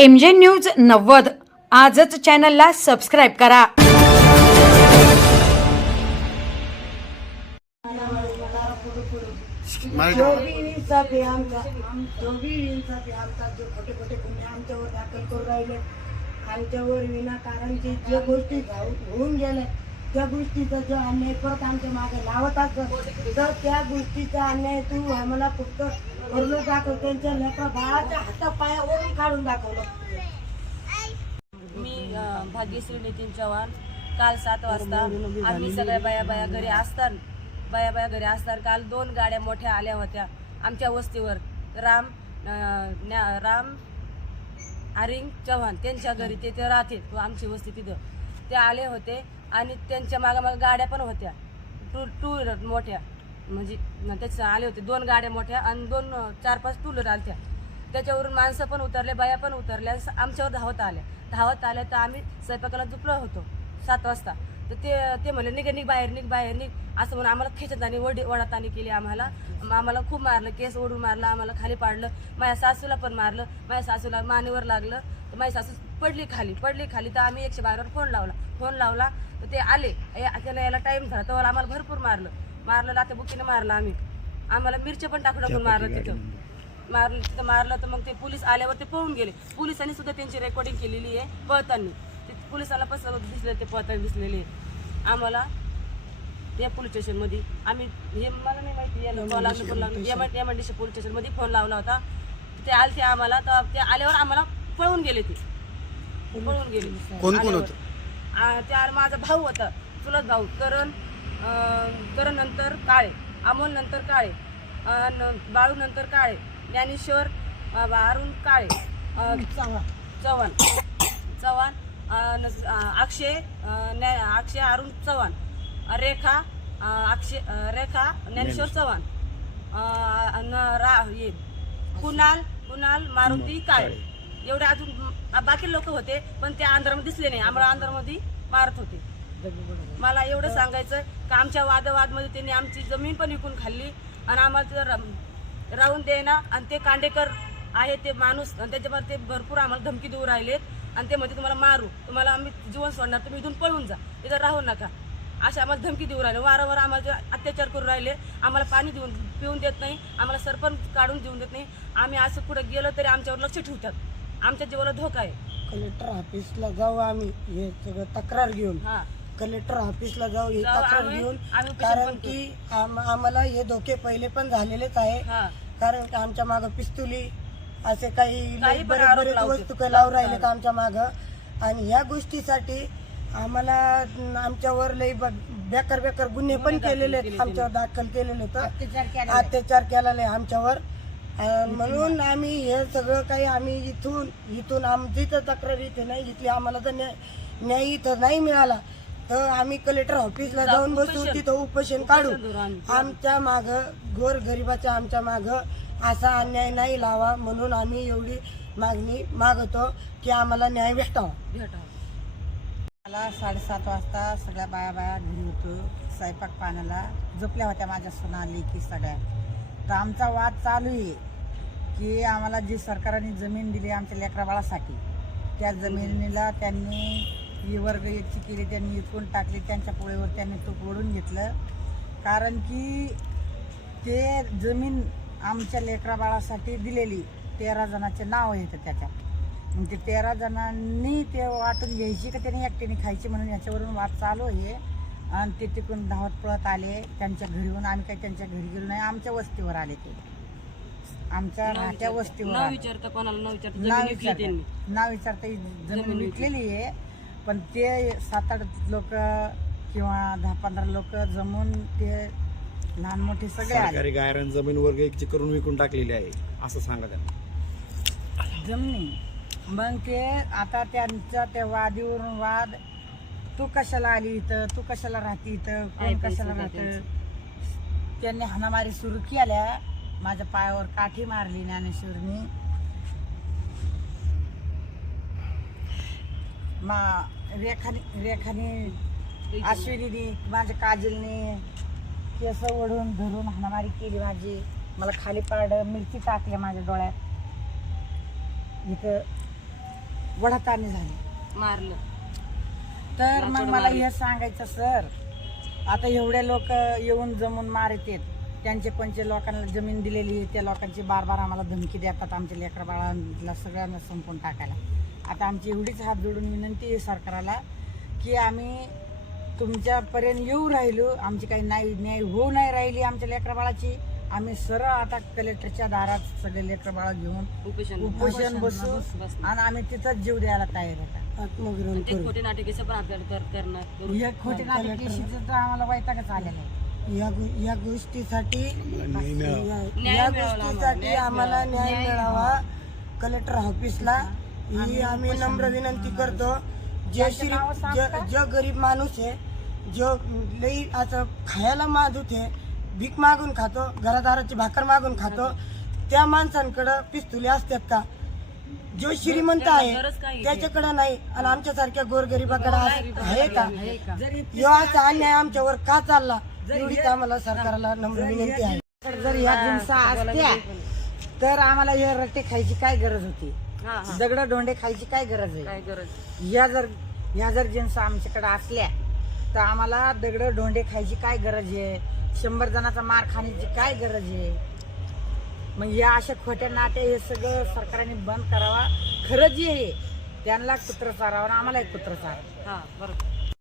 MJ news 90 आजच चॅनलला subscribe करा। जो भी इंसाफ आहे आमचा जो खोटे खोटे गुन्हे आमच्यावर दाखल करून राहिले, आमच्यावर विनाकारणचे जे गोष्टी होऊन गेल्या त्या गोष्टीचा जो अन्याय परत आमच्या मागे लावत असत तर त्या गोष्टीचा अन्याय तू आम्हाला फक्त करून दाखव। त्यांच्या लेकरा बाळाच्या हातापायावरून काढून दाखवलं। मी भाग्यश्री नितीन चव्हाण काल 7 वाजता आम्ही सगळ्या बाया घरी असताना काल 2 गाड्या मोठ्या आल्या होत्या आमच्या वस्तीवर। राम हरिंग चव्हाण त्यांच्या घरी ते राहते आमची वस्ती तिथं ते आले होते आणि त्यांच्या मागे गाड्या पण होत्या टू व्हीलर मोठ्या, म्हणजे त्याचे आले होते 2 गाड्या मोठ्या आणि 4-5 टू व्हीलर आल्या। त्याच्यावरून माणसं पण उतरले, बाया पण उतरल्या, आमच्यावर धावत आल्या तर आम्ही स्वयंपाकाला झोपलो होतो 7 वाजता। तर ते म्हणले निघ बाहेर निघ असं म्हणून आम्हाला खेचत आणि वडाताणी केली। आम्हाला खूप मारलं, केस ओढून मारलं, आम्हाला खाली पाडलं, माझ्या सासूला पण मारलं, माझ्या सासूला मानेवर लागलं तर माझी सासू पडली खाली तर आम्ही 112 वर फोन लावला तर ते आले। त्याला यायला टाईम झाला तर आम्हाला भरपूर मारलं लाथे बुकीने मारलं। आम्हाला मिरच्या पण टाकून मारलं तिथं मारलं तर मग ते पोलीस आल्यावर ते पळून गेले। पोलिसांनी सुद्धा त्यांची रेकॉर्डिंग केलेली आहे पळताना, ते पोलिसाला पण दिसले ते पळताना दिसलेले। आम्हाला या पोलीस स्टेशनमध्ये आम्ही हे मला नाही माहिती MIDC पोलीस स्टेशनमध्ये फोन लावला होता, ते आले ते आम्हाला तर ते आल्यावर आम्हाला पळून गेले। कोण होतं? त्या माझा भाऊ होता, चुलत भाऊ करण नंतर काळे, अमोल नंतर काळे, बाळू नंतर काळे, ज्ञानेश्वर अरुण काळे, चव्हाण अक्षय अरुण चव्हाण, रेखा ज्ञानेश्वर चव्हाण, कुणाल मारुती काळे, एवढे अजून बाकी लोक होते पण त्या अंधारामध्ये दिसले नाही। आम्हाला अंधारामध्ये मारत होते। मला एवढं सांगायचं का आमच्या वादमध्ये त्यांनी आमची जमीन पण विकून खाल्ली आणि आम्हाला राहून देना आणि ते कांडेकर आहे ते माणूस आणि त्याच्यावर ते भरपूर आम्हाला धमकी देऊ राहिलेत आणि ते म्हणजे तुम्हाला मारू, तुम्हाला आम्ही जीवन सोडणार, तुम्ही इथून पळून जा, इथं राहू नका, अशा आम्हाला धमकी देऊ राहिले। वारंवार आम्हाला अत्याचार करू राहिले, आम्हाला पाणी पिऊन देत नाही, आम्हाला सरपंच काढून देऊन देत नाही। आम्ही असं पुढे गेलो तरी आमच्यावर लक्ष ठेवतात, आमच्या जीवाला धोका आहे। कलेक्टर ऑफिसला जाऊ आम्ही हे सगळं तक्रार घेऊन, कलेक्टर ऑफिसला जाऊ हे तक्रार घेऊन, कारण की आम्हाला हे धोके पहिले पण झालेलेच आहे। कारण आमच्या मागं पिस्तुली असे काही बरेच वस्तू काही लावून राहिले आमच्या मागं, आणि ह्या गोष्टीसाठी आम्हाला आमच्यावर लई बेकार गुन्हे पण केलेले आहेत, आमच्यावर दाखल केलेले तर अत्याचार केलेले आमच्यावर। म्हणून आम्ही हे सगळं काही आम्ही इथून आमची तर तक्रार इथे नाही घेतली, आम्हाला तर न्याय इथं नाही मिळाला तर आम्ही कलेक्टर ऑफिसला जाऊन बसू, तिथं उपोषण काढू। आमच्या मागं गोरगरिबाच्या आमच्या मागं असा अन्याय नाही लावा म्हणून आम्ही एवढी मागणी मागतो की आम्हाला न्याय भेटावा। मला 7:30 वाजता सगळ्या बाया घरी होतो, स्वयंपाक पाण्याला झोपल्या होत्या माझ्या सुना लेकी सगळ्या। तर आमचा वाद चालू आहे की आम्हाला जी सरकारने जमीन दिली आमच्या लेकरा बाळासाठी, त्या जमिनीला त्यांनी वर्ग एकची केली, त्यांनी विकून टाकली, त्यांच्या पोळीवर त्यांनी तो ओढून घेतलं। कारण की ते जमीन आमच्या लेकरा बाळासाठी दिलेली 13 जणांचे नाव येतं त्याच्यात, मग ते 13 जणांनी ते वाटून घ्यायची का त्यांनी एकट्याने खायची म्हणून याच्यावरून वाद चालू आहे। आणि ते तिकडून धावत पळत आले त्यांच्या घरीहून, आम्ही काही त्यांच्या घरी गेलो नाही, आमच्या वस्तीवर आले ते, आमच्या राहत्या वस्तीवर नाव विचारता जमीन विकलेली आहे। पण ते 7-8 लोक किंवा 10-15 लोक जमून ते लहान मोठे सगळे सरकारी गायरान जमीन वर्ग एकची करून विकून टाकलेली आहे असं सांगा त्यांना जमिनी। मग ते आता त्यांच्या त्या वादीवरून वाद, तू कशाला आली इथं, तू कशाला राहते इथं, कोण कशाला राहतं, त्यांनी हाणामारी सुरू केल्या। माझ्या पायावर काठी मारली ज्ञानेश्वरनी, रेखाने अश्विनीने माझ्या काजलने केस ओढून धरून हाणामारी केली माझी, मला खाली पाडलं, मिरची टाकल्या माझ्या डोळ्यात इथं वडाताणी झाली. मारलं. तर मग मला हे सांगायचं सर, आता एवढे लोक येऊन जमून मारतात, त्यांचे पंचे लोकांना जमीन दिलेली आहे, त्या लोकांची बार बार आम्हाला धमकी देतात आमच्या लेकरा बाळांना सगळ्यांना संपून टाकायला. आता आमची एवढीच हात जोडून विनंती आहे सरकारला की आम्ही तुमच्यापर्यंत येऊ राहिलो, आमची काही न्याय होऊ नाही राहिली आमच्या लेकरा बाळाची. आम्ही सरळ आता कलेक्टरच्या दारात सगळे लेकरा बाळा घेऊन उपोषण बसू आणि आम्ही तिथंच जीव द्यायला तयार आहे. आत्मग्रहण करू. खोटे नाटकीचं पण आपल्याला करणार. हे खोटी नाटकीचं तर आम्हाला वैतागच आलेलं आहे. या गोष्टीसाठी आम्हाला न्याय मिळावा कलेक्टर ऑफिसला ही आम्ही नम्र विनंती करतो. जो गरीब माणूस आहे, जो लई असं खायला माजूत आहे, भीक मागून खातो, घरादाराची भाकर मागून खातो, त्या माणसांकडं पिस्तुले असतात का? जो श्रीमंत आहे त्याच्याकडे नाही आणि आमच्यासारख्या गोरगरिबाकडे आहे का? ह्यो असा अन्याय आमच्यावर का चालला एवढीच आम्हाला सरकारला नम्र विनंती आहे. जर ह्या जिन्सा असत्या तर आम्हाला हे रट्टे खायची काय गरज होती? दगड डोंडे खायची काय गरज आहे? काय गरज? ह्या जर जिन्सा आमच्याकडे असल्या तर आम्हाला दगड डोंडे खायची काय गरज आहे? 100 जणांचा मार खाण्याची काय गरज आहे? मग या अशा खोट्या नाटे हे सगळं सरकारने बंद करावा. खरं जे आहे त्यांना कुत्र चारावं आणि आम्हाला एक कुत्र चारावं. हा बरोबर.